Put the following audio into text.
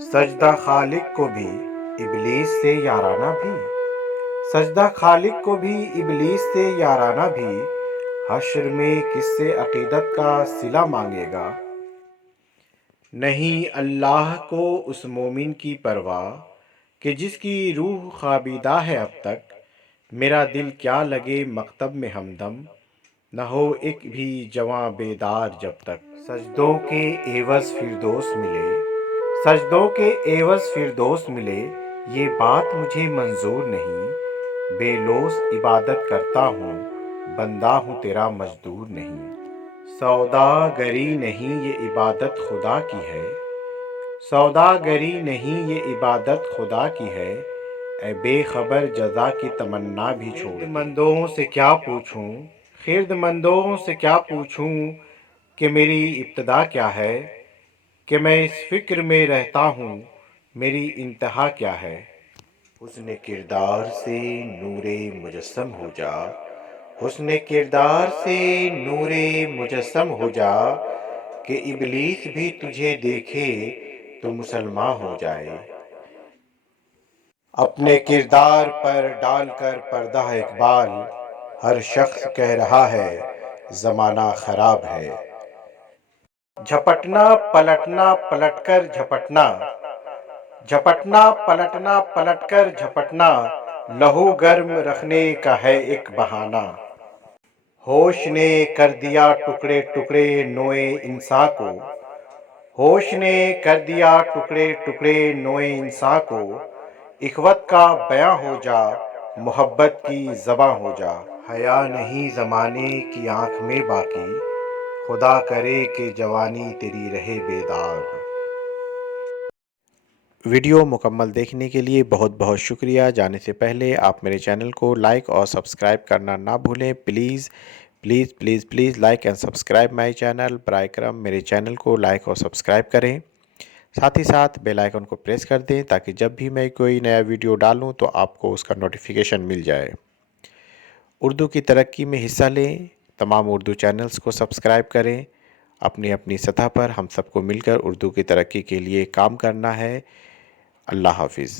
سجدہ خالق کو بھی ابلیس سے یارانہ بھی، سجدہ خالق کو بھی ابلیس سے یارانہ بھی، حشر میں کس سے عقیدت کا صلہ مانگے گا؟ نہیں اللہ کو اس مومن کی پرواہ کہ جس کی روح خوابیدہ ہے اب تک، میرا دل کیا لگے مکتب میں ہمدم، نہ ہو ایک بھی جواں بیدار جب تک۔ سجدوں کے عوض فردوس ملے، سجدوں کے عوض فردوس ملے، یہ بات مجھے منظور نہیں، بے لوث عبادت کرتا ہوں، بندہ ہوں تیرا مزدور نہیں۔ سوداگری نہیں یہ عبادت خدا کی ہے، سوداگری نہیں یہ عبادت خدا کی ہے، اے بے خبر جزا کی تمنا بھی چھوڑ۔ خرد مندوں سے کیا پوچھوں، خرد مندوں سے کیا پوچھوں کہ میری ابتدا کیا ہے، کہ میں اس فکر میں رہتا ہوں میری انتہا کیا ہے۔ حسن کردار سے نور مجسم ہو جا، حسن کردار سے نور مجسم ہو جا، کہ ابلیس بھی تجھے دیکھے تو مسلمان ہو جائے۔ اپنے کردار پر ڈال کر پردہ اقبال، ہر شخص کہہ رہا ہے زمانہ خراب ہے۔ جھپٹنا پلٹنا پلٹ کر جھپٹنا، جھپٹنا پلٹنا پلٹ کر جھپٹنا، لہو گرم رکھنے کا ہے ایک بہانہ۔ ہوش نے کر دیا ٹکڑے ٹکڑے نوع انساں کو، ہوش نے کر دیا ٹکڑے ٹکڑے نوع انساں کو، اخوت کا بیاں ہو جا محبت کی زباں ہو جا۔ حیا نہیں زمانے کی آنکھ میں باقی، خدا کرے کہ جوانی تیری رہے بے داغ۔ ویڈیو مکمل دیکھنے کے لیے بہت بہت شکریہ۔ جانے سے پہلے آپ میرے چینل کو لائک اور سبسکرائب کرنا نہ بھولیں، please please please please like and subscribe my channel. برائے کرم میرے چینل کو لائک اور سبسکرائب کریں، ساتھ ہی ساتھ بیل آئیکن کو پریس کر دیں تاکہ جب بھی میں کوئی نیا ویڈیو ڈالوں تو آپ کو اس کا نوٹیفیکیشن مل جائے۔ اردو کی ترقی میں حصہ لیں، تمام اردو چینلز کو سبسکرائب کریں۔ اپنی اپنی سطح پر ہم سب کو مل کر اردو کی ترقی کے لیے کام کرنا ہے۔ اللہ حافظ۔